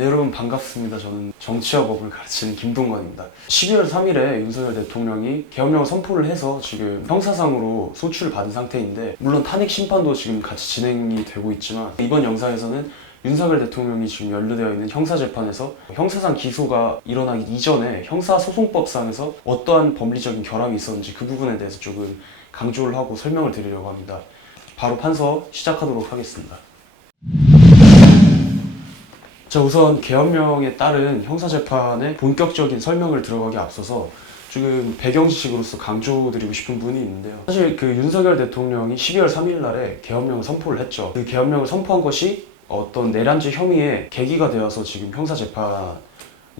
네, 여러분 반갑습니다. 저는 정치와 법을 가르치는 김동관입니다. 12월 3일에 윤석열 대통령이 계엄령을 선포를 해서 지금 형사상으로 소추를 받은 상태인데, 물론 탄핵 심판도 지금 같이 진행이 되고 있지만, 이번 영상에서는 윤석열 대통령이 지금 연루되어 있는 형사재판에서 형사상 기소가 일어나기 이전에 형사소송법상에서 어떠한 법리적인 결함이 있었는지 그 부분에 대해서 조금 강조를 하고 설명을 드리려고 합니다. 바로 판서 시작하도록 하겠습니다. 자, 우선 계엄령에 따른 형사재판의 본격적인 설명을 들어가기 앞서서 지금 배경 지식으로서 강조드리고 싶은 부분이 있는데요. 사실 그 윤석열 대통령이 12월 3일 날에 계엄령을 선포를 했죠. 그 계엄령을 선포한 것이 어떤 내란죄 혐의의 계기가 되어서 지금 형사재판이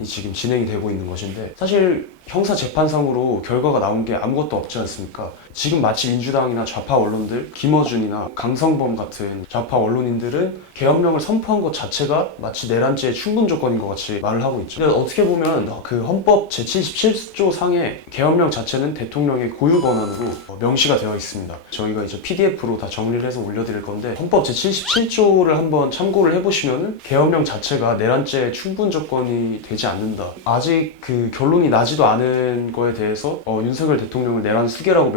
지금 진행이 되고 있는 것인데, 사실 형사재판상으로 결과가 나온 게 아무것도 없지 않습니까? 지금 마치 민주당이나 좌파 언론들, 김어준이나 강성범 같은 좌파 언론인들은 계엄령을 선포한 것 자체가 마치 내란죄의 충분 조건인 것 같이 말을 하고 있죠. 근데 어떻게 보면 그 헌법 제77조 상의 계엄령 자체는 대통령의 고유 권한으로 명시가 되어 있습니다. 저희가 이제 PDF로 다 정리를 해서 올려드릴 건데, 헌법 제77조를 한번 참고를 해보시면은 계엄령 자체가 내란죄의 충분 조건이 되지 않는다. 아직 그 결론이 나지도 않은 거에 대해서 윤석열 대통령을 내란 수괴라고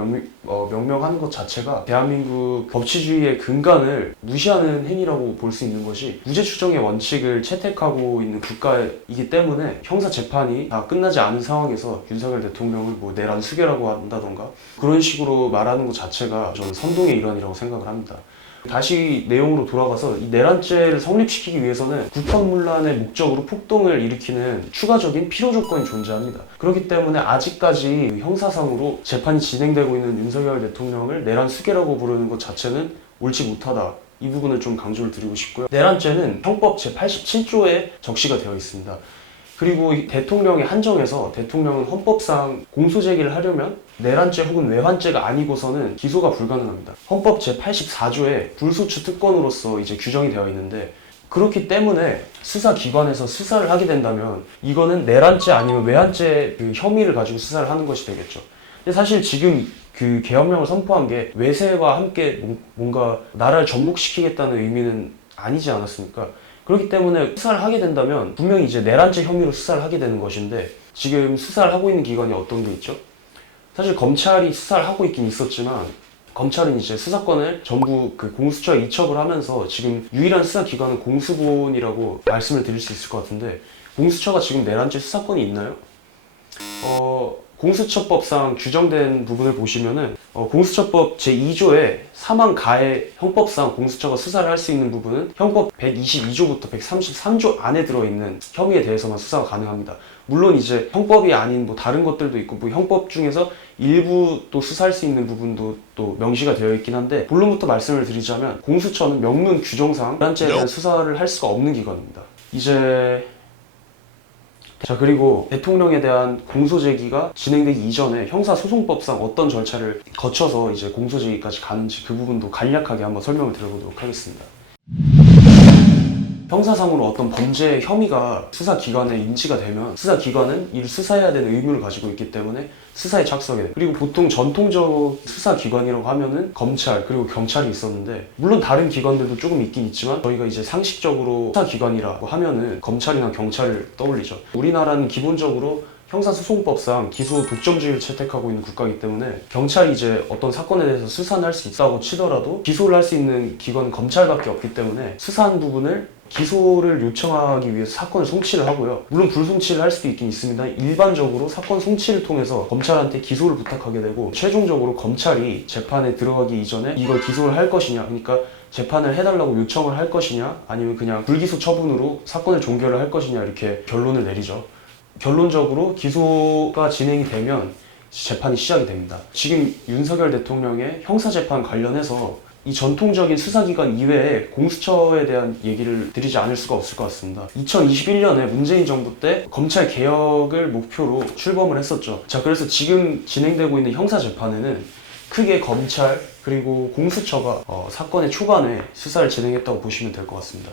명명하는 것 자체가 대한민국 법치주의의 근간을 무시하는 행위라고 볼 수 있는 것이, 무죄 추정의 원칙을 채택하고 있는 국가이기 때문에 형사재판이 다 끝나지 않은 상황에서 윤석열 대통령을 뭐 내란 수괴라고 한다던가 그런 식으로 말하는 것 자체가 저는 선동의 일환이라고 생각을 합니다. 다시 내용으로 돌아가서 이 내란죄를 성립시키기 위해서는 국헌문란의 목적으로 폭동을 일으키는 추가적인 필요 조건이 존재합니다. 그렇기 때문에 아직까지 형사상으로 재판이 진행되고 있는 윤석열 대통령을 내란 수괴라고 부르는 것 자체는 옳지 못하다. 이 부분을 좀 강조를 드리고 싶고요. 내란죄는 형법 제87조에 적시가 되어 있습니다. 그리고 이 대통령의 한정에서 대통령은 헌법상 공소제기를 하려면 내란죄 혹은 외환죄가 아니고서는 기소가 불가능합니다. 헌법 제84조에 불소추 특권으로서 이제 규정이 되어 있는데, 그렇기 때문에 수사기관에서 수사를 하게 된다면 이거는 내란죄 아니면 외환죄 그 혐의를 가지고 수사를 하는 것이 되겠죠. 근데 사실 지금 그 계엄령을 선포한 게 외세와 함께 뭔가 나라를 전복시키겠다는 의미는 아니지 않았습니까? 그렇기 때문에 수사를 하게 된다면 분명히 이제 내란죄 혐의로 수사를 하게 되는 것인데, 지금 수사를 하고 있는 기관이 어떤 게 있죠? 사실 검찰이 수사를 하고 있긴 있었지만, 검찰은 이제 수사권을 전부 그 공수처에 이첩을 하면서 지금 유일한 수사 기관은 공수본이라고 말씀을 드릴 수 있을 것 같은데, 공수처가 지금 내란죄 수사권이 있나요? 공수처법상 규정된 부분을 보시면은 공수처법 제2조에 사망 가해 형법상 공수처가 수사를 할 수 있는 부분은 형법 122조부터 133조 안에 들어있는 혐의에 대해서만 수사가 가능합니다. 물론 이제 형법이 아닌 뭐 다른 것들도 있고, 뭐 형법 중에서 일부 또 수사할 수 있는 부분도 또 명시가 되어 있긴 한데, 본론부터 말씀을 드리자면 공수처는 명문 규정상 내란죄에 대한 수사를 할 수가 없는 기관입니다. 자, 그리고 대통령에 대한 공소제기가 진행되기 이전에 형사소송법상 어떤 절차를 거쳐서 이제 공소제기까지 가는지 그 부분도 간략하게 한번 설명을 드려보도록 하겠습니다. 형사상으로 어떤 범죄 혐의가 수사기관에 인지가 되면 수사기관은 이를 수사해야 되는 의무를 가지고 있기 때문에 수사에 착수하게 돼요. 그리고 보통 전통적 수사기관이라고 하면은 검찰 그리고 경찰이 있었는데, 물론 다른 기관들도 조금 있긴 있지만 저희가 이제 상식적으로 수사기관이라고 하면은 검찰이나 경찰을 떠올리죠. 우리나라는 기본적으로 형사소송법상 기소 독점주의를 채택하고 있는 국가이기 때문에 경찰이 이제 어떤 사건에 대해서 수사는 할 수 있다고 치더라도 기소를 할 수 있는 기관은 검찰밖에 없기 때문에 수사한 부분을 기소를 요청하기 위해서 사건을 송치를 하고요. 물론 불송치를 할 수도 있긴 있습니다. 일반적으로 사건 송치를 통해서 검찰한테 기소를 부탁하게 되고, 최종적으로 검찰이 재판에 들어가기 이전에 이걸 기소를 할 것이냐, 그러니까 재판을 해달라고 요청을 할 것이냐, 아니면 그냥 불기소 처분으로 사건을 종결을 할 것이냐, 이렇게 결론을 내리죠. 결론적으로 기소가 진행이 되면 재판이 시작이 됩니다. 지금 윤석열 대통령의 형사재판 관련해서 이 전통적인 수사기관 이외에 공수처에 대한 얘기를 드리지 않을 수가 없을 것 같습니다. 2021년에 문재인 정부 때 검찰 개혁을 목표로 출범을 했었죠. 자, 그래서 지금 진행되고 있는 형사재판에는 크게 검찰 그리고 공수처가 사건의 초반에 수사를 진행했다고 보시면 될 것 같습니다.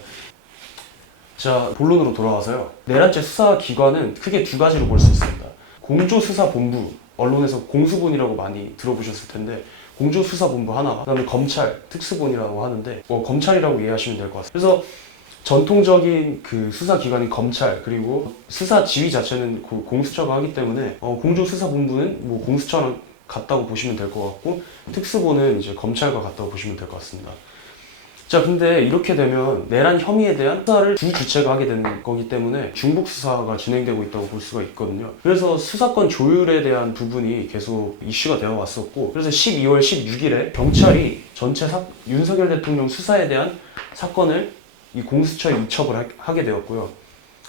자, 본론으로 돌아와서요. 내란죄 수사기관은 크게 두 가지로 볼 수 있습니다. 공조수사본부, 언론에서 공수본이라고 많이 들어보셨을 텐데, 공조수사본부 하나가, 그다음에 검찰, 특수본이라고 하는데 검찰이라고 이해하시면 될 것 같습니다. 그래서 전통적인 그 수사기관인 검찰 그리고 수사 지휘 자체는 공수처가 하기 때문에 공중수사본부는 뭐 공수처랑 같다고 보시면 될 것 같고 특수본은 이제 검찰과 같다고 보시면 될 것 같습니다. 자, 근데 이렇게 되면 내란 혐의에 대한 수사를 주 주체가 하게 되는 거기 때문에 중복 수사가 진행되고 있다고 볼 수가 있거든요. 그래서 수사권 조율에 대한 부분이 계속 이슈가 되어 왔었고, 그래서 12월 16일에 경찰이 전체 윤석열 대통령 수사에 대한 사건을 이 공수처에 이첩을 하게 되었고요.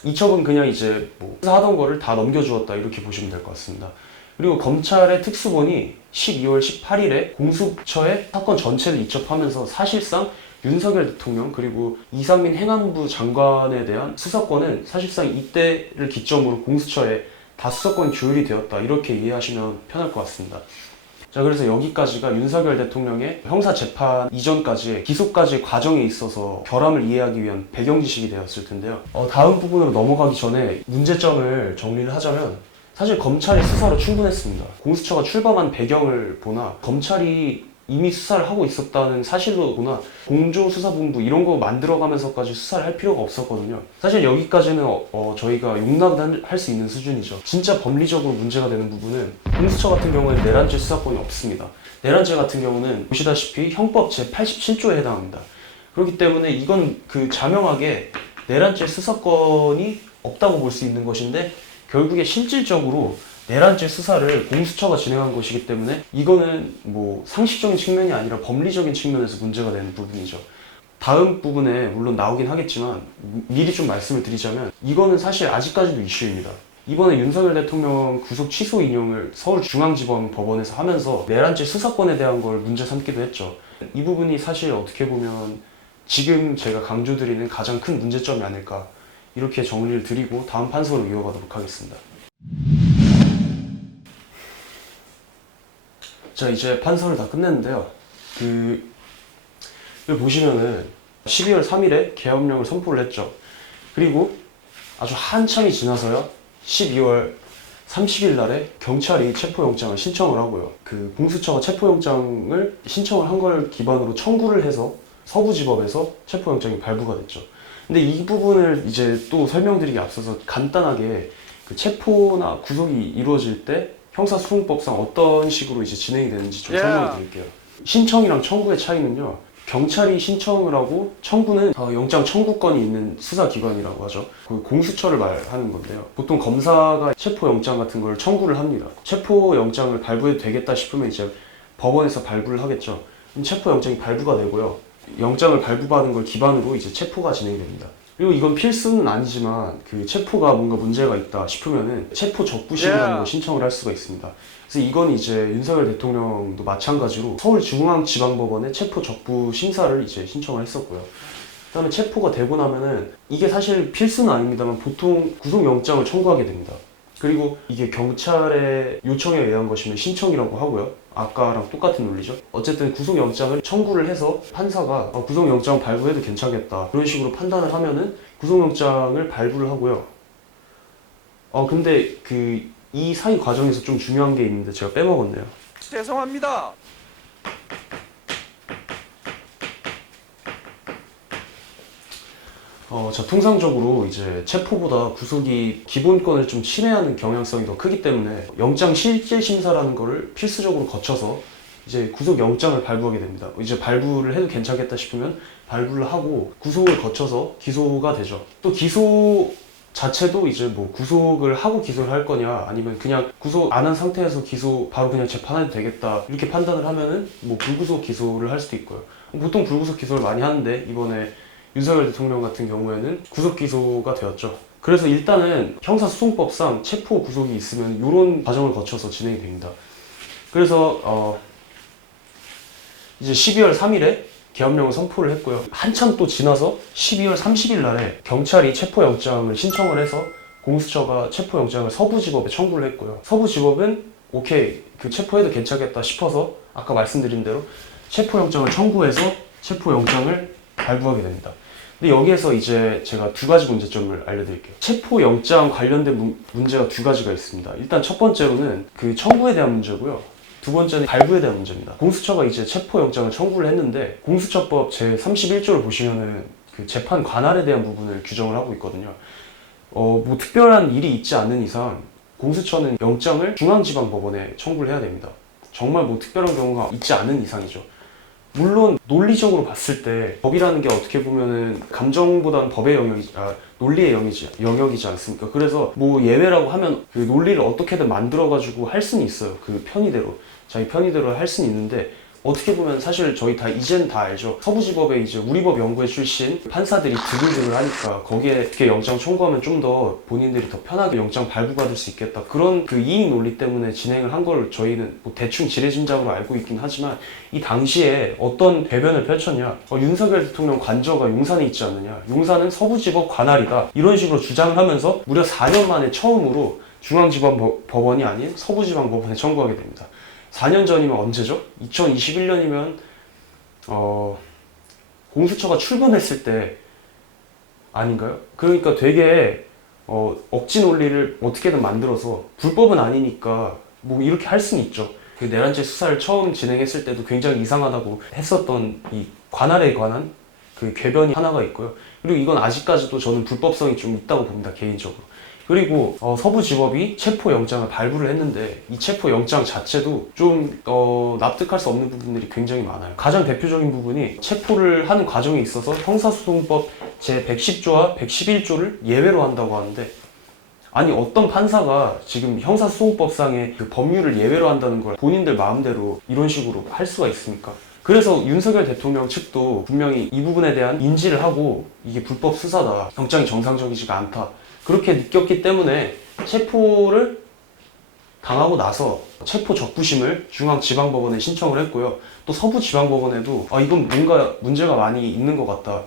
이첩은 그냥 이제 뭐 수사하던 거를 다 넘겨주었다 이렇게 보시면 될 것 같습니다. 그리고 검찰의 특수본이 12월 18일에 공수처에 사건 전체를 이첩하면서 사실상 윤석열 대통령 그리고 이상민 행안부 장관에 대한 수사권은 사실상 이때를 기점으로 공수처에 다 수사권이 조율이 되었다 이렇게 이해하시면 편할 것 같습니다. 자, 그래서 여기까지가 윤석열 대통령의 형사재판 이전까지의 기소까지의 과정에 있어서 결함을 이해하기 위한 배경 지식이 되었을 텐데요. 다음 부분으로 넘어가기 전에 문제점을 정리를 하자면 사실 검찰의 수사로 충분했습니다. 공수처가 출범한 배경을 보나 검찰이 이미 수사를 하고 있었다는 사실로 보나 공조수사본부 이런 거 만들어가면서까지 수사를 할 필요가 없었거든요. 사실 여기까지는 저희가 용납을 할 수 있는 수준이죠. 진짜 법리적으로 문제가 되는 부분은 공수처 같은 경우는 내란죄 수사권이 없습니다. 내란죄 같은 경우는 보시다시피 형법 제87조에 해당합니다. 그렇기 때문에 이건 그 자명하게 내란죄 수사권이 없다고 볼 수 있는 것인데 결국에 실질적으로 내란죄 수사를 공수처가 진행한 것이기 때문에 이거는 뭐 상식적인 측면이 아니라 법리적인 측면에서 문제가 되는 부분이죠. 다음 부분에 물론 나오긴 하겠지만 미리 좀 말씀을 드리자면 이거는 사실 아직까지도 이슈입니다. 이번에 윤석열 대통령 구속 취소 인용을 서울중앙지법 법원에서 하면서 내란죄 수사권에 대한 걸 문제 삼기도 했죠. 이 부분이 사실 어떻게 보면 지금 제가 강조드리는 가장 큰 문제점이 아닐까 이렇게 정리를 드리고 다음 판서로 이어가도록 하겠습니다. 자, 이제 판서를 다 끝냈는데요. 여기 보시면은 12월 3일에 계엄령을 선포를 했죠. 그리고 아주 한참이 지나서요. 12월 30일 날에 경찰이 체포영장을 신청을 하고요. 그 공수처가 체포영장을 신청을 한 걸 기반으로 청구를 해서 서부지법에서 체포영장이 발부가 됐죠. 근데 이 부분을 이제 또 설명드리기 앞서서 간단하게 그 체포나 구속이 이루어질 때 형사소송법상 어떤 식으로 이제 진행이 되는지 좀 설명을 드릴게요. 신청이랑 청구의 차이는요. 경찰이 신청을 하고 청구는 영장 청구권이 있는 수사기관이라고 하죠. 그 공수처를 말하는 건데요. 보통 검사가 체포영장 같은 걸 청구를 합니다. 체포영장을 발부해도 되겠다 싶으면 이제 법원에서 발부를 하겠죠. 그럼 체포영장이 발부가 되고요. 영장을 발부받은 걸 기반으로 이제 체포가 진행됩니다. 그리고 이건 필수는 아니지만 그 체포가 뭔가 문제가 있다 싶으면은 체포 적부 심의라는 걸 신청을 할 수가 있습니다. 그래서 이건 이제 윤석열 대통령도 마찬가지로 서울중앙지방법원에 체포 적부 심사를 이제 신청을 했었고요. 그다음에 체포가 되고 나면은 이게 사실 필수는 아닙니다만 보통 구속영장을 청구하게 됩니다. 그리고 이게 경찰의 요청에 의한 것이면 신청이라고 하고요. 아까랑 똑같은 논리죠. 어쨌든 구속영장을 청구를 해서 판사가 구속영장 발부해도 괜찮겠다 그런 식으로 판단을 하면은 구속영장을 발부를 하고요. 근데 이 사이 과정에서 좀 중요한 게 있는데 제가 빼먹었네요. 죄송합니다. 자, 통상적으로 이제 체포보다 구속이 기본권을 좀 침해하는 경향성이 더 크기 때문에 영장 실질 심사라는 거를 필수적으로 거쳐서 이제 구속 영장을 발부하게 됩니다. 이제 발부를 해도 괜찮겠다 싶으면 발부를 하고 구속을 거쳐서 기소가 되죠. 또 기소 자체도 이제 뭐 구속을 하고 기소를 할 거냐 아니면 그냥 구속 안 한 상태에서 기소 바로 그냥 재판해도 되겠다 이렇게 판단을 하면은 뭐 불구속 기소를 할 수도 있고요. 보통 불구속 기소를 많이 하는데 이번에 윤석열 대통령 같은 경우에는 구속 기소가 되었죠. 그래서 일단은 형사소송법상 체포 구속이 있으면 이런 과정을 거쳐서 진행이 됩니다. 그래서 이제 12월 3일에 계엄령을 선포를 했고요. 한참 또 지나서 12월 30일 날에 경찰이 체포영장을 신청을 해서 공수처가 체포영장을 서부지법에 청구를 했고요. 서부지법은 오케이, 그 체포해도 괜찮겠다 싶어서 아까 말씀드린 대로 체포영장을 청구해서 체포영장을 발부하게 됩니다. 근데 여기에서 이제 제가 두 가지 문제점을 알려드릴게요. 체포영장 관련된 문제가 두 가지가 있습니다. 일단 첫 번째로는 그 청구에 대한 문제고요. 두 번째는 발부에 대한 문제입니다. 공수처가 이제 체포영장을 청구를 했는데 공수처법 제31조를 보시면은 그 재판 관할에 대한 부분을 규정을 하고 있거든요. 뭐 특별한 일이 있지 않는 이상 공수처는 영장을 중앙지방법원에 청구를 해야 됩니다. 정말 뭐 특별한 경우가 있지 않은 이상이죠. 물론 논리적으로 봤을 때 법이라는 게 어떻게 보면은 감정보다는 법의 논리의 영역이지 않습니까? 그래서 뭐 예외라고 하면 그 논리를 어떻게든 만들어가지고 할 수는 있어요. 그 편의대로 자기 편의대로 할 수는 있는데 어떻게 보면 사실 저희 이젠 다 알죠. 서부지법에 이제 우리법 연구회 출신 판사들이 드글드글 하니까 거기에 이렇게 영장 청구하면 좀 더 본인들이 더 편하게 영장 발부받을 수 있겠다. 그런 그 이익 논리 때문에 진행을 한 걸 저희는 뭐 대충 지레짐작으로 알고 있긴 하지만 이 당시에 어떤 배변을 펼쳤냐. 윤석열 대통령 관저가 용산에 있지 않느냐. 용산은 서부지법 관할이다. 이런 식으로 주장을 하면서 무려 4년 만에 처음으로 중앙지방법원이 아닌 서부지방법원에 청구하게 됩니다. 4년 전이면 언제죠? 2021년이면 공수처가 출범했을 때 아닌가요? 그러니까 되게 억지 논리를 어떻게든 만들어서 불법은 아니니까 뭐 이렇게 할 수는 있죠. 그 내란죄 수사를 처음 진행했을 때도 굉장히 이상하다고 했었던 이 관할에 관한 그 궤변이 하나가 있고요. 그리고 이건 아직까지도 저는 불법성이 좀 있다고 봅니다, 개인적으로. 그리고 서부지법이 체포영장을 발부를 했는데 이 체포영장 자체도 좀 납득할 수 없는 부분들이 굉장히 많아요. 가장 대표적인 부분이 체포를 하는 과정에 있어서 형사소송법 제110조와 111조를 예외로 한다고 하는데 아니 어떤 판사가 지금 형사소송법상의 그 법률을 예외로 한다는 걸 본인들 마음대로 이런 식으로 할 수가 있습니까? 그래서 윤석열 대통령 측도 분명히 이 부분에 대한 인지를 하고 이게 불법 수사다, 영장이 정상적이지가 않다 그렇게 느꼈기 때문에 체포를 당하고 나서 체포 적부심을 중앙지방법원에 신청을 했고요. 또 서부지방법원에도 이건 뭔가 문제가 많이 있는 것 같다.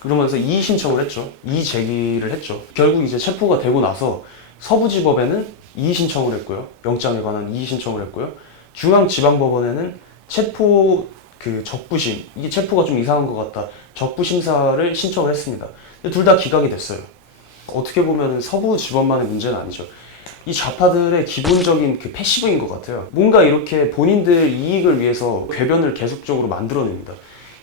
그러면서 이의 신청을 했죠. 이의 제기를 했죠. 결국 이제 체포가 되고 나서 서부지법에는 이의 신청을 했고요. 영장에 관한 이의 신청을 했고요. 중앙지방법원에는 체포 그 적부심, 이게 체포가 좀 이상한 것 같다. 적부심사를 신청을 했습니다. 둘 다 기각이 됐어요. 어떻게 보면 서부지법만의 문제는 아니죠. 이 좌파들의 기본적인 그 패시브인 것 같아요. 뭔가 이렇게 본인들 이익을 위해서 궤변을 계속적으로 만들어냅니다.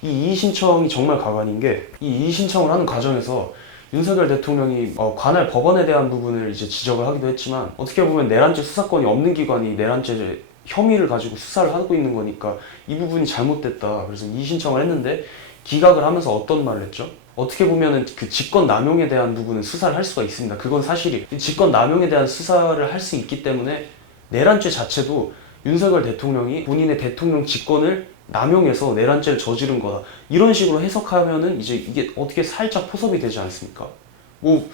이 이의 신청이 정말 가관인 게 이 이의 신청을 하는 과정에서 윤석열 대통령이 관할 법원에 대한 부분을 이제 지적을 하기도 했지만 어떻게 보면 내란죄 수사권이 없는 기관이 내란죄 혐의를 가지고 수사를 하고 있는 거니까 이 부분이 잘못됐다. 그래서 이의 신청을 했는데 기각을 하면서 어떤 말을 했죠? 어떻게 보면은 그 직권 남용에 대한 부분은 수사를 할 수가 있습니다. 그건 사실이 직권 남용에 대한 수사를 할 수 있기 때문에 내란죄 자체도 윤석열 대통령이 본인의 대통령 직권을 남용해서 내란죄를 저지른 거다. 이런 식으로 해석하면은 이제 이게 어떻게 살짝 포섭이 되지 않습니까? 뭐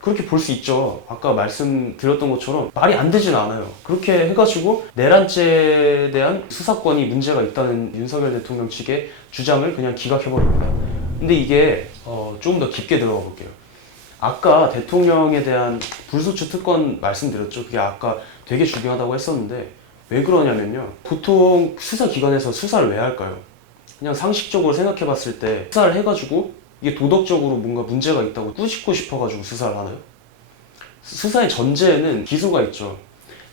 그렇게 볼 수 있죠. 아까 말씀드렸던 것처럼 말이 안 되진 않아요. 그렇게 해가지고 내란죄에 대한 수사권이 문제가 있다는 윤석열 대통령 측의 주장을 그냥 기각해버립니다. 근데 이게 조금 더 깊게 들어가 볼게요. 아까 대통령에 대한 불소추 특권 말씀드렸죠. 그게 아까 되게 중요하다고 했었는데 왜 그러냐면요. 보통 수사기관에서 수사를 왜 할까요? 그냥 상식적으로 생각해 봤을 때 수사를 해가지고 이게 도덕적으로 뭔가 문제가 있다고 꾸짖고 싶어가지고 수사를 하나요? 수사의 전제에는 기소가 있죠.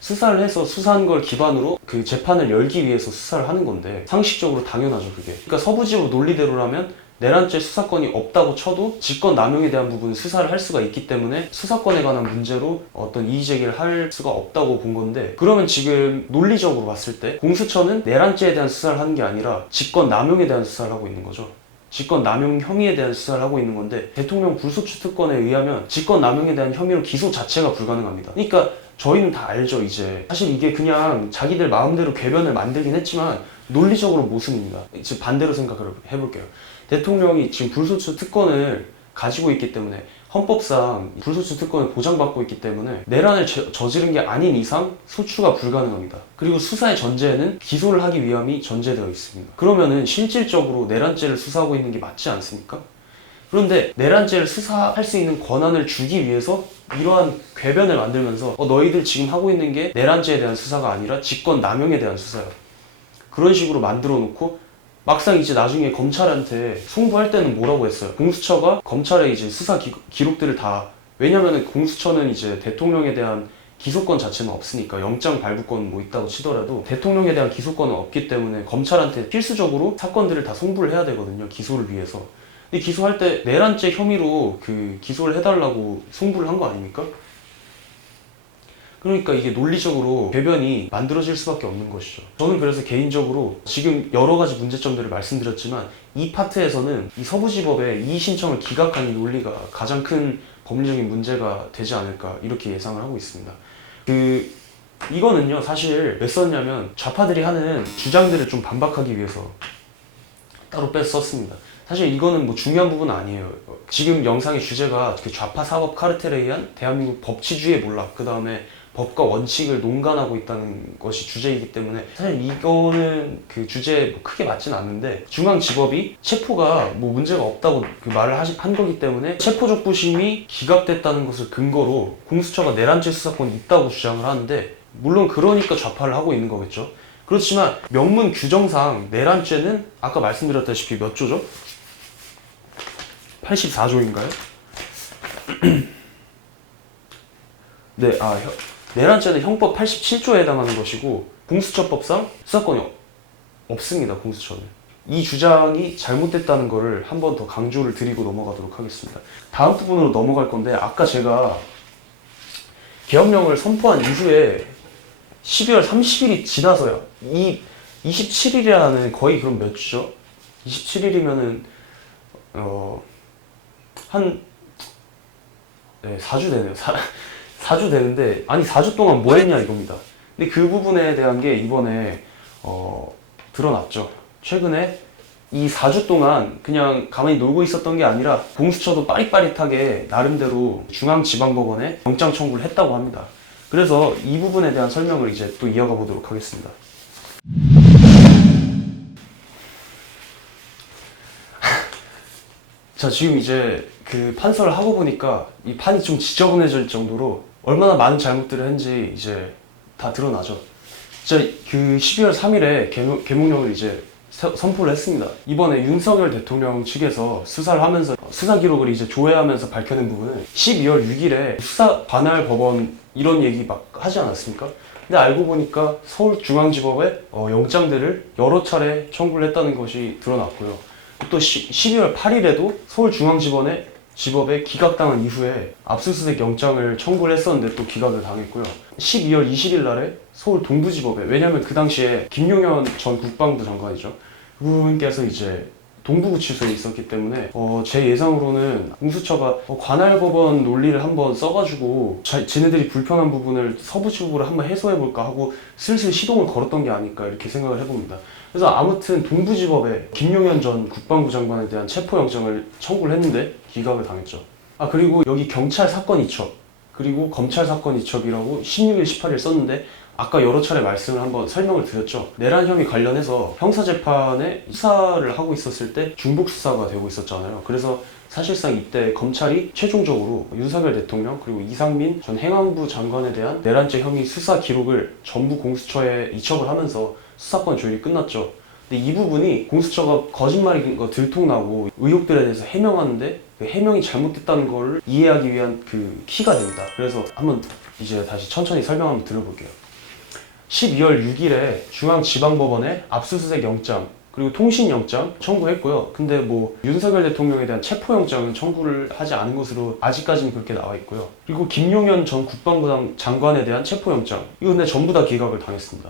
수사를 해서 수사한 걸 기반으로 그 재판을 열기 위해서 수사를 하는 건데 상식적으로 당연하죠 그게. 그러니까 서부지법 논리대로라면 내란죄 수사권이 없다고 쳐도 직권 남용에 대한 부분은 수사를 할 수가 있기 때문에 수사권에 관한 문제로 어떤 이의 제기를 할 수가 없다고 본 건데 그러면 지금 논리적으로 봤을 때 공수처는 내란죄에 대한 수사를 하는 게 아니라 직권 남용에 대한 수사를 하고 있는 거죠. 직권 남용 혐의에 대한 수사를 하고 있는 건데 대통령 불소추 특권에 의하면 직권 남용에 대한 혐의로 기소 자체가 불가능합니다. 그러니까 저희는 다 알죠 이제. 사실 이게 그냥 자기들 마음대로 궤변을 만들긴 했지만 논리적으로 모순입니다. 이제 반대로 생각을 해볼게요. 대통령이 지금 불소추 특권을 가지고 있기 때문에 헌법상 불소추 특권을 보장받고 있기 때문에 내란을 저지른 게 아닌 이상 소추가 불가능합니다. 그리고 수사의 전제에는 기소를 하기 위함이 전제되어 있습니다. 그러면은 실질적으로 내란죄를 수사하고 있는 게 맞지 않습니까? 그런데 내란죄를 수사할 수 있는 권한을 주기 위해서 이러한 궤변을 만들면서 너희들 지금 하고 있는 게 내란죄에 대한 수사가 아니라 직권 남용에 대한 수사야. 그런 식으로 만들어 놓고 막상 이제 나중에 검찰한테 송부할 때는 뭐라고 했어요? 공수처가 검찰의 이제 수사 기록들을 다, 왜냐면은 공수처는 이제 대통령에 대한 기소권 자체는 없으니까 영장 발부권 뭐 있다고 치더라도 대통령에 대한 기소권은 없기 때문에 검찰한테 필수적으로 사건들을 다 송부를 해야 되거든요. 기소를 위해서. 근데 기소할 때 내란죄 혐의로 그 기소를 해달라고 송부를 한 거 아닙니까? 그러니까 이게 논리적으로 궤변이 만들어질 수밖에 없는 것이죠. 저는 그래서 개인적으로 지금 여러 가지 문제점들을 말씀드렸지만 이 파트에서는 이 서부지법의 이의 신청을 기각한 이 논리가 가장 큰 법리적인 문제가 되지 않을까 이렇게 예상을 하고 있습니다. 이거는요 사실 왜 썼냐면 좌파들이 하는 주장들을 좀 반박하기 위해서 따로 빼서 썼습니다. 사실 이거는 뭐 중요한 부분은 아니에요. 지금 영상의 주제가 그 좌파 사법 카르텔에 의한 대한민국 법치주의의 몰락, 그 다음에 법과 원칙을 농간하고 있다는 것이 주제이기 때문에 사실 이거는 그 주제에 뭐 크게 맞진 않는데, 중앙지법이 체포가 뭐 문제가 없다고 그 말을 한 거기 때문에 체포족부심이 기각됐다는 것을 근거로 공수처가 내란죄 수사권이 있다고 주장을 하는데, 물론 그러니까 좌파를 하고 있는 거겠죠. 그렇지만 명문 규정상 내란죄는 아까 말씀드렸다시피 몇 조죠? 84조인가요? 네, 내란죄는 형법 87조에 해당하는 것이고 공수처법상 수사권이 없습니다. 공수처는. 이 주장이 잘못됐다는 것을 한 번 더 강조를 드리고 넘어가도록 하겠습니다. 다음 부분으로 넘어갈 건데, 아까 제가 계엄령을 선포한 이후에 12월 30일이 지나서요. 이 27일이라는 거의 그럼 몇 주죠? 27일이면은 네, 4주 되네요. 4주 되는데, 아니 4주 동안 뭐 했냐 이겁니다. 근데 그 부분에 대한 게 이번에 드러났죠. 최근에 이 4주 동안 그냥 가만히 놀고 있었던 게 아니라 공수처도 빠릿빠릿하게 나름대로 중앙지방법원에 영장 청구를 했다고 합니다. 그래서 이 부분에 대한 설명을 이제 또 이어가 보도록 하겠습니다. 자, 지금 이제 그 판서를 하고 보니까 이 판이 좀 지저분해질 정도로 얼마나 많은 잘못들을 했는지 이제 다 드러나죠. 진짜 그 12월 3일에 계몽령을 이제 선포를 했습니다. 이번에 윤석열 대통령 측에서 수사를 하면서 수사 기록을 이제 조회하면서 밝혀낸 부분은 12월 6일에 수사 관할 법원 이런 얘기 막 하지 않았습니까? 근데 알고 보니까 서울중앙지법에 영장들을 여러 차례 청구를 했다는 것이 드러났고요. 또 12월 8일에도 서울중앙지법에 기각당한 이후에 압수수색 영장을 청구를 했었는데 또 기각을 당했고요. 12월 20일 날에 서울 동부지법에, 왜냐면 그 당시에 김용현 전 국방부 장관이죠. 그분께서 이제 동부구치소에 있었기 때문에 제 예상으로는 공수처가 관할법원 논리를 한번 써가지고 지네들이 불편한 부분을 서부지법으로 한번 해소해볼까 하고 슬슬 시동을 걸었던 게 아닐까 이렇게 생각을 해봅니다. 그래서 아무튼 동부지법에 김용현 전 국방부 장관에 대한 체포영장을 청구를 했는데 기각을 당했죠. 그리고 여기 경찰 사건 이첩 그리고 검찰 사건 이첩이라고 16일, 18일 썼는데, 아까 여러 차례 말씀을 한번 설명을 드렸죠. 내란 혐의 관련해서 형사재판에 수사를 하고 있었을 때 중복 수사가 되고 있었잖아요. 그래서 사실상 이때 검찰이 최종적으로 윤석열 대통령 그리고 이상민 전 행안부 장관에 대한 내란죄 혐의 수사 기록을 전부 공수처에 이첩을 하면서 수사권 조율이 끝났죠. 근데 이 부분이 공수처가 거짓말인 거 들통나고 의혹들에 대해서 해명하는데 그 해명이 잘못됐다는 걸 이해하기 위한 그 키가 됩니다. 그래서 한번 이제 다시 천천히 설명 한번 들어볼게요. 12월 6일에 중앙지방법원에 압수수색 영장 그리고 통신영장 청구했고요. 근데 뭐 윤석열 대통령에 대한 체포영장은 청구를 하지 않은 것으로 아직까지는 그렇게 나와 있고요. 그리고 김용현 전 국방부 장관에 대한 체포영장, 이거 근데 전부 다 기각을 당했습니다.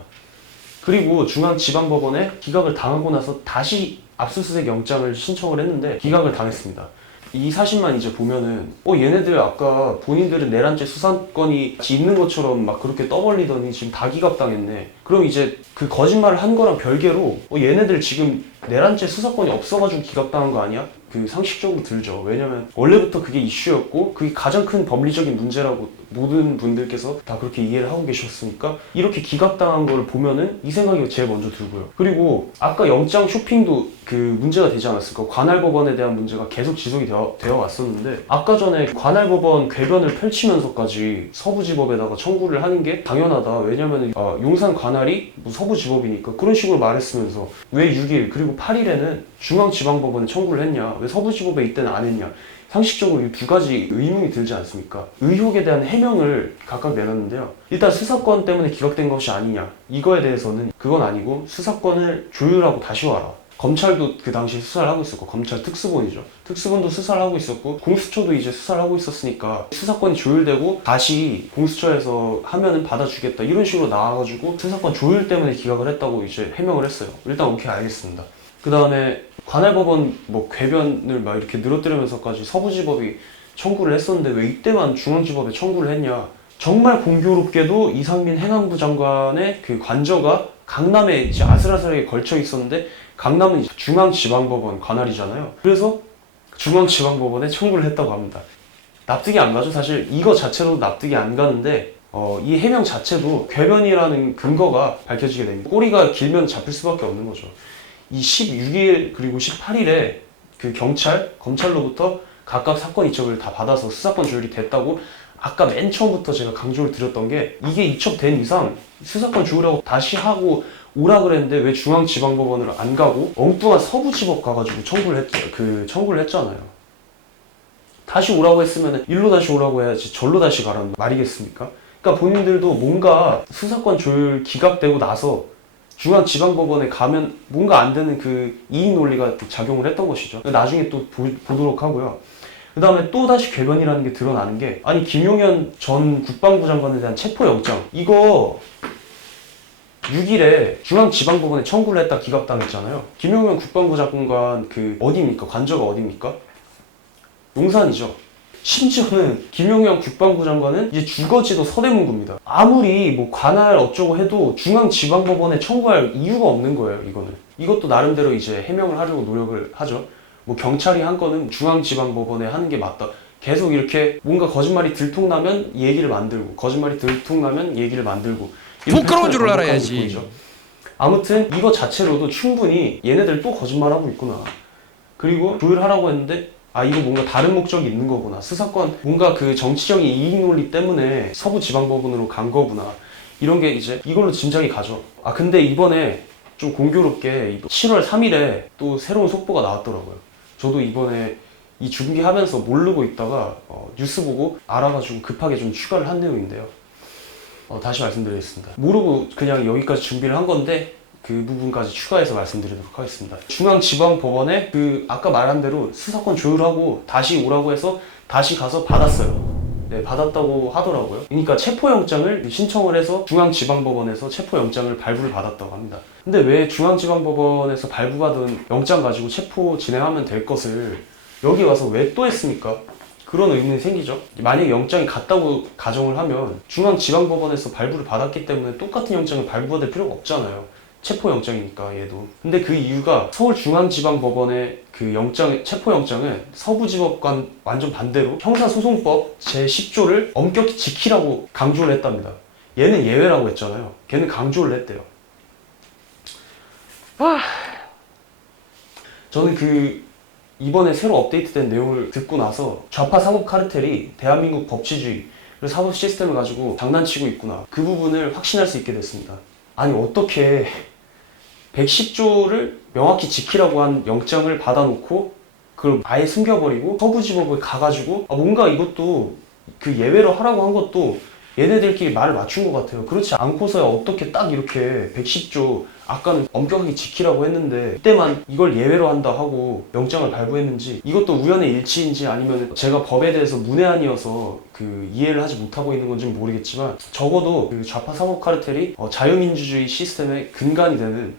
그리고 중앙지방법원에 기각을 당하고 나서 다시 압수수색 영장을 신청을 했는데 기각을 당했습니다. 이 사실만 이제 보면은 얘네들 아까 본인들은 내란죄 수사권이 있는 것처럼 막 그렇게 떠벌리더니 지금 다 기각당했네. 그럼 이제 그 거짓말을 한 거랑 별개로 얘네들 지금 내란죄 수사권이 없어가지고 기각당한 거 아니야? 그 상식적으로 들죠. 왜냐면 원래부터 그게 이슈였고 그게 가장 큰 법리적인 문제라고 모든 분들께서 다 그렇게 이해를 하고 계셨으니까 이렇게 기각당한 거를 보면은 이 생각이 제일 먼저 들고요. 그리고 아까 영장 쇼핑도 그 문제가 되지 않았을까? 관할법원에 대한 문제가 계속 지속이 되어 왔었는데, 아까 전에 관할법원 궤변을 펼치면서까지 서부지법에다가 청구를 하는 게 당연하다. 왜냐면 용산 관할이 뭐 서부지법이니까 그런 식으로 말했으면서 왜 6일 그리고 8일에는 중앙지방법원에 청구를 했냐? 왜 서부지법에 이때는 안 했냐? 상식적으로 이 두 가지 의문이 들지 않습니까? 의혹에 대한 해명을 각각 내놨는데요. 일단 수사권 때문에 기각된 것이 아니냐, 이거에 대해서는 그건 아니고 수사권을 조율하고 다시 와라. 검찰도 그 당시 수사를 하고 있었고, 검찰 특수본이죠. 특수본도 수사를 하고 있었고, 공수처도 이제 수사를 하고 있었으니까 수사권이 조율되고 다시 공수처에서 하면은 받아주겠다 이런 식으로 나와가지고 수사권 조율 때문에 기각을 했다고 이제 해명을 했어요. 일단 오케이, 알겠습니다. 그 다음에 관할법원 뭐 궤변을 막 이렇게 늘어뜨리면서까지 서부지법이 청구를 했었는데 왜 이때만 중앙지법에 청구를 했냐. 정말 공교롭게도 이상민 행안부 장관의 그 관저가 강남에 이제 아슬아슬하게 걸쳐 있었는데, 강남은 중앙지방법원 관할이잖아요. 그래서 중앙지방법원에 청구를 했다고 합니다. 납득이 안 가죠. 사실 이거 자체로 납득이 안 가는데 이 해명 자체도 궤변이라는 근거가 밝혀지게 됩니다. 꼬리가 길면 잡힐 수밖에 없는 거죠. 이 16일 그리고 18일에 그 검찰로부터 각각 사건 이첩을 다 받아서 수사권 조율이 됐다고 아까 맨 처음부터 제가 강조를 드렸던 게, 이게 이첩된 이상 수사권 조율하고 다시 하고 오라 그랬는데 왜 중앙지방법원을 안 가고 엉뚱한 서부지법 가가지고 청구를 했잖아요. 다시 오라고 했으면 일로 다시 오라고 해야지 절로 다시 가라는 말이겠습니까? 그러니까 본인들도 뭔가 수사권 조율 기각되고 나서 중앙지방법원에 가면 뭔가 안 되는 그 이익 논리가 작용을 했던 것이죠. 나중에 또 보도록 하고요. 그 다음에 또 다시 궤변이라는 게 드러나는 게, 아니 김용현 전 국방부 장관에 대한 체포영장 이거 6일에 중앙지방법원에 청구를 했다 기각당했잖아요. 김용현 국방부 장관 그 어디입니까? 관저가 어디입니까? 용산이죠. 심지어는 김용현 국방부 장관은 이제 주거지도 서대문구입니다. 아무리 뭐 관할 어쩌고 해도 중앙지방법원에 청구할 이유가 없는 거예요. 이것도 나름대로 이제 해명을 하려고 노력을 하죠. 뭐 경찰이 한 거는 중앙지방법원에 하는 게 맞다. 계속 이렇게 뭔가 거짓말이 들통나면 얘기를 만들고, 거짓말이 들통나면 얘기를 만들고. 부끄러운 줄 알아야지. 아무튼 이거 자체로도 충분히 얘네들 또 거짓말하고 있구나. 그리고 조율하라고 했는데 이거 뭔가 다른 목적이 있는 거구나. 수사권 뭔가 그 정치적인 이익 논리 때문에 서부지방법원으로 간 거구나. 이런 게 이제 이걸로 짐작이 가죠. 근데 이번에 좀 공교롭게 7월 3일에 또 새로운 속보가 나왔더라고요. 저도 이번에 이 준비하면서 모르고 있다가 뉴스 보고 알아가지고 급하게 좀 추가를 한 내용인데요. 다시 말씀드리겠습니다. 모르고 그냥 여기까지 준비를 한 건데 그 부분까지 추가해서 말씀드리도록 하겠습니다. 중앙지방법원에 그 아까 말한 대로 수사권 조율하고 다시 오라고 해서 다시 가서 받았어요. 네, 받았다고 하더라고요. 그러니까 체포영장을 신청을 해서 중앙지방법원에서 체포영장을 발부를 받았다고 합니다. 근데 왜 중앙지방법원에서 발부받은 영장 가지고 체포 진행하면 될 것을 여기 와서 왜 또 했습니까? 그런 의문이 생기죠. 만약에 영장이 같다고 가정을 하면 중앙지방법원에서 발부를 받았기 때문에 똑같은 영장을 발부받을 필요가 없잖아요. 체포영장이니까 얘도. 근데 그 이유가 서울중앙지방법원의 그 체포영장은 서부지법과 완전 반대로 형사소송법 제10조를 엄격히 지키라고 강조를 했답니다. 얘는 예외라고 했잖아요. 걔는 강조를 했대요. 저는 이번에 새로 업데이트된 내용을 듣고 나서 좌파 사법 카르텔이 대한민국 법치주의 그리고 사법 시스템을 가지고 장난치고 있구나. 그 부분을 확신할 수 있게 됐습니다. 아니 어떻게 110조를 명확히 지키라고 한 영장을 받아놓고 그걸 아예 숨겨버리고 서부지법에 가가지고 뭔가 이것도 그 예외로 하라고 한 것도 얘네들끼리 말을 맞춘 것 같아요. 그렇지 않고서야 어떻게 딱 이렇게 110조 아까는 엄격하게 지키라고 했는데 이때만 이걸 예외로 한다 하고 영장을 발부했는지, 이것도 우연의 일치인지 아니면 제가 법에 대해서 문외한이어서 그 이해를 하지 못하고 있는 건지는 모르겠지만, 적어도 그 좌파 사법 카르텔이 자유민주주의 시스템의 근간이 되는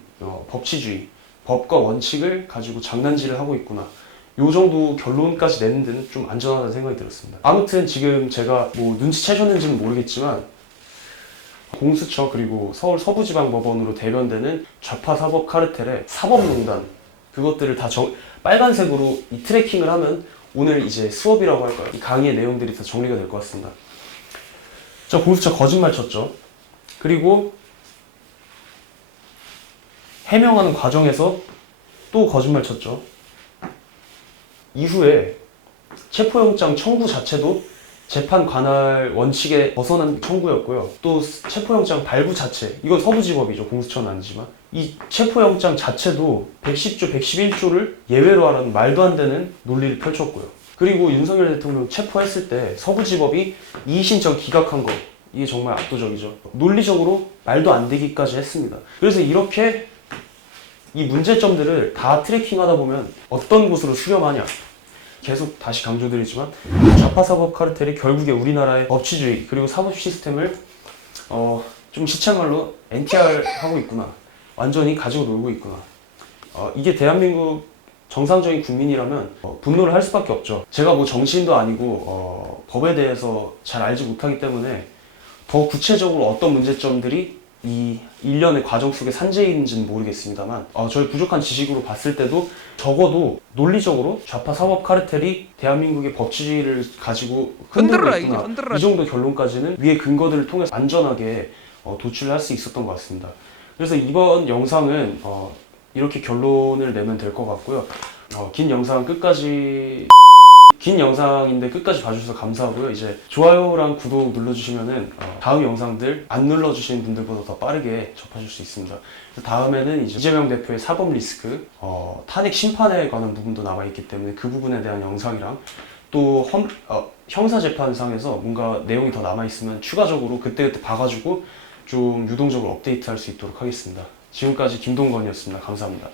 법치주의, 법과 원칙을 가지고 장난질을 하고 있구나. 요 정도 결론까지 내는 데는 좀 안전하다는 생각이 들었습니다. 아무튼 지금 제가 뭐 눈치채셨는지는 모르겠지만 공수처 그리고 서울 서부지방법원으로 대변되는 좌파 사법 카르텔의 사법농단, 그것들을 다 빨간색으로 이 트래킹을 하면 오늘 이제 수업이라고 할까요? 이 강의의 내용들이 다 정리가 될 것 같습니다. 저 공수처 거짓말 쳤죠. 그리고 해명하는 과정에서 또 거짓말 쳤죠. 이후에 체포영장 청구 자체도 재판 관할 원칙에 벗어난 청구였고요. 또 체포영장 발부 자체, 이건 서부지법이죠. 공수처는 아니지만. 이 체포영장 자체도 110조, 111조를 예외로 하라는 말도 안 되는 논리를 펼쳤고요. 그리고 윤석열 대통령 체포했을 때 서부지법이 이의신청 기각한 거, 이게 정말 압도적이죠. 논리적으로 말도 안 되기까지 했습니다. 그래서 이렇게 이 문제점들을 다 트래킹하다 보면 어떤 곳으로 수렴하냐, 계속 다시 강조드리지만 좌파 사법 카르텔이 결국에 우리나라의 법치주의 그리고 사법 시스템을 좀 시체말로 NTR 하고 있구나, 완전히 가지고 놀고 있구나. 이게 대한민국 정상적인 국민이라면 분노를 할 수밖에 없죠. 제가 뭐 정치인도 아니고 법에 대해서 잘 알지 못하기 때문에 더 구체적으로 어떤 문제점들이 이 일련의 과정 속에 산재인지는 모르겠습니다만 저의 부족한 지식으로 봤을 때도 적어도 논리적으로 좌파 사법 카르텔이 대한민국의 법치주의를 가지고 흔들고 흔들어라, 있구나, 이게 흔들어라. 이 정도 결론까지는 위의 근거들을 통해서 안전하게 도출할 수 있었던 것 같습니다. 그래서 이번 영상은 이렇게 결론을 내면 될 것 같고요. 긴 영상인데 끝까지 봐주셔서 감사하고요. 이제 좋아요랑 구독 눌러주시면은 다음 영상들 안 눌러주시는 분들보다 더 빠르게 접하실 수 있습니다. 다음에는 이제 이재명 대표의 사법 리스크, 탄핵 심판에 관한 부분도 남아있기 때문에 그 부분에 대한 영상이랑 또 형사재판상에서 뭔가 내용이 더 남아있으면 추가적으로 그때그때 봐가지고 좀 유동적으로 업데이트할 수 있도록 하겠습니다. 지금까지 김동건이었습니다. 감사합니다.